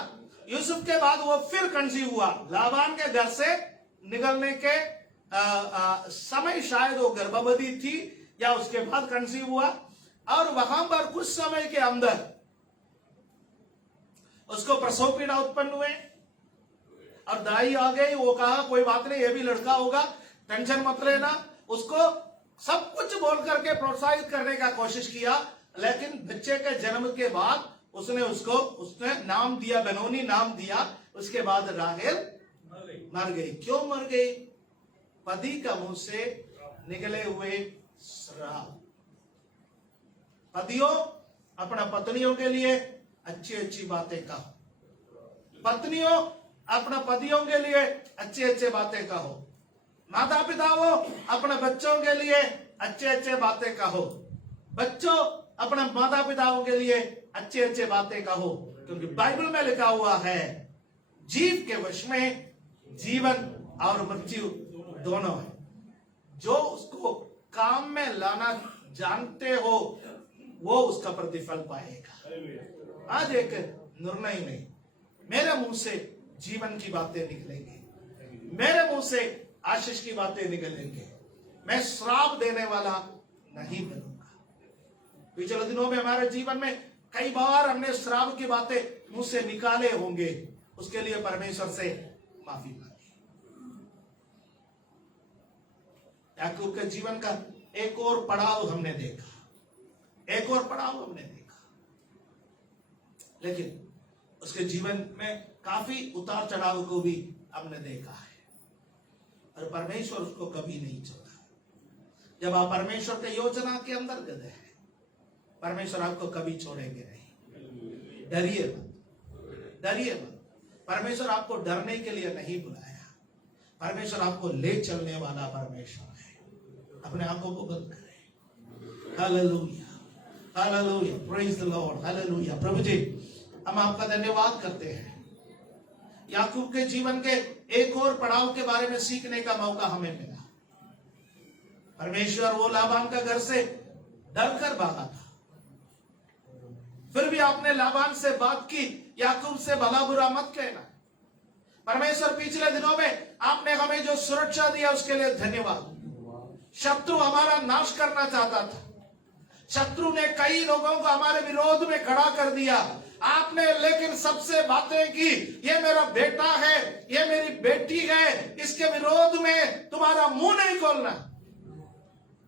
यूसुफ के बाद वो फिर कंसीव हुआ। लाबान के घर से निकलने के समय शायद वो गर्भवती थी, या उसके बाद कंसीव हुआ। और वहां पर कुछ समय के अंदर उसको प्रसव पीड़ा उत्पन्न हुए, और दाई आ गई। वो कहा कोई बात नहीं, ये भी लड़का होगा, टेंशन मत लेना। उसको सब कुछ बोल करके प्रोत्साहित करने का कोशिश किया, लेकिन बच्चे के जन्म के बाद उसने नाम दिया, बेनोनी नाम दिया। उसके बाद राहेल मर गई। क्यों मर गई? पति का मुंह से निकले हुए श्राप। पतियों, अपना पत्नियों के लिए अच्छी अच्छी बातें कहो। पत्नियों, अपना पतियों के लिए अच्छे अच्छे बातें कहो। माता पिताओं, अपने बच्चों के लिए अच्छे अच्छे बातें कहो। बच्चों, अपने माता पिताओं के लिए अच्छे अच्छे बातें कहो, क्योंकि बाइबल में लिखा हुआ है, जीव के वश में जीवन और मृत्यु दोनों है। जो उसको काम में लाना जानते हो, वो उसका प्रतिफल पाएगा। आज एक निर्णय नहीं, मेरे मुंह से जीवन की बातें निकलेंगी, मेरे मुंह से आशीष की बातें निकलेंगे। मैं श्राप देने वाला नहीं बनूंगा। पिछले दिनों में हमारे जीवन में कई बार हमने श्राप की बातें मुंह से निकाले होंगे, उसके लिए परमेश्वर से माफी मांगी। याकूब के जीवन का एक और पड़ाव हमने देखा, एक और पड़ाव हमने देखा, लेकिन उसके जीवन में काफी उतार चढ़ाव को भी हमने देखा है। और परमेश्वर उसको कभी नहीं छोड़ा। जब आप परमेश्वर के योजना के अंतर्गत है, परमेश्वर आपको कभी छोड़ेंगे नहीं। डरिए मत, डरिए मत। परमेश्वर आपको डरने के लिए नहीं बुलाया, परमेश्वर आपको ले चलने वाला परमेश्वर है। अपने आंखों को बंद करें। Hallelujah, hallelujah, praise the Lord, hallelujah. प्रभु जी, हम आपका धन्यवाद करते हैं। याकूब के जीवन के एक और पड़ाव के बारे में सीखने का मौका हमें मिला। परमेश्वर वो लाबान का घर से डर कर भागा था, फिर भी आपने लाबान से बात की, याकूब से भला बुरा मत कहना। परमेश्वर, पिछले दिनों में आपने हमें जो सुरक्षा दिया उसके लिए धन्यवाद। शत्रु हमारा नाश करना चाहता था, शत्रु ने कई लोगों को हमारे विरोध में खड़ा कर दिया, आपने लेकिन सबसे बातें की, ये मेरा बेटा है, ये मेरी बेटी है, इसके विरोध में तुम्हारा मुंह नहीं खोलना।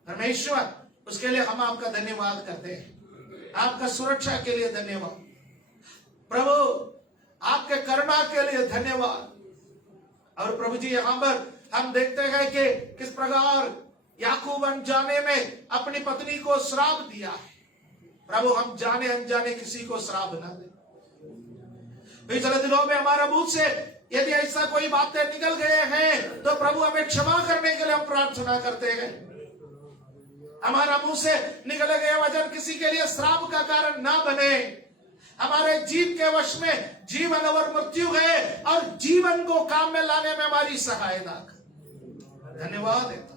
परमेश्वर, उसके लिए हम आपका धन्यवाद करते हैं। आपका सुरक्षा के लिए धन्यवाद प्रभु, आपके करुणा के लिए धन्यवाद। और प्रभु जी, यहां पर हम देखते हैं कि किस प्रकार याकूब अनजाने में अपनी पत्नी को श्राप दिया है। प्रभु, हम जाने अनजाने किसी को श्राप न दे। पिछले दिनों में हमारा मुंह से यदि ऐसा कोई बातें निकल गए हैं तो प्रभु हमें क्षमा करने के लिए हम प्रार्थना करते हैं। हमारा मुंह से निकले गए वचन किसी के लिए श्राप का कारण ना बने। हमारे जीव के वश में जीवन और मृत्यु है, और जीवन को काम में लाने में हमारी सहायता कर। धन्यवाद देता,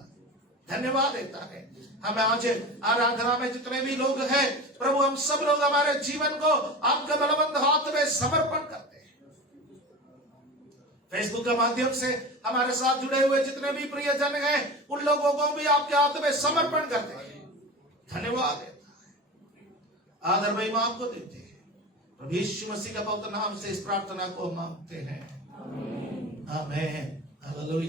धन्यवाद देता है। हमें आज आराधना में जितने भी लोग हैं प्रभु, हम सब लोग हमारे जीवन को आपके बलवंत हाथ में समर्पण करते हैं। फेसबुक के माध्यम से हमारे साथ जुड़े हुए जितने भी प्रियजन हैं उन लोगों को भी आपके हाथ में समर्पण करते हैं। धन्यवाद देता है, आदर महिमा आपको देते हैं। प्रभु यीशु मसीह का पवित्र नाम से इस प्रार्थना को मांगते हैं, आमीन, हालेलुया।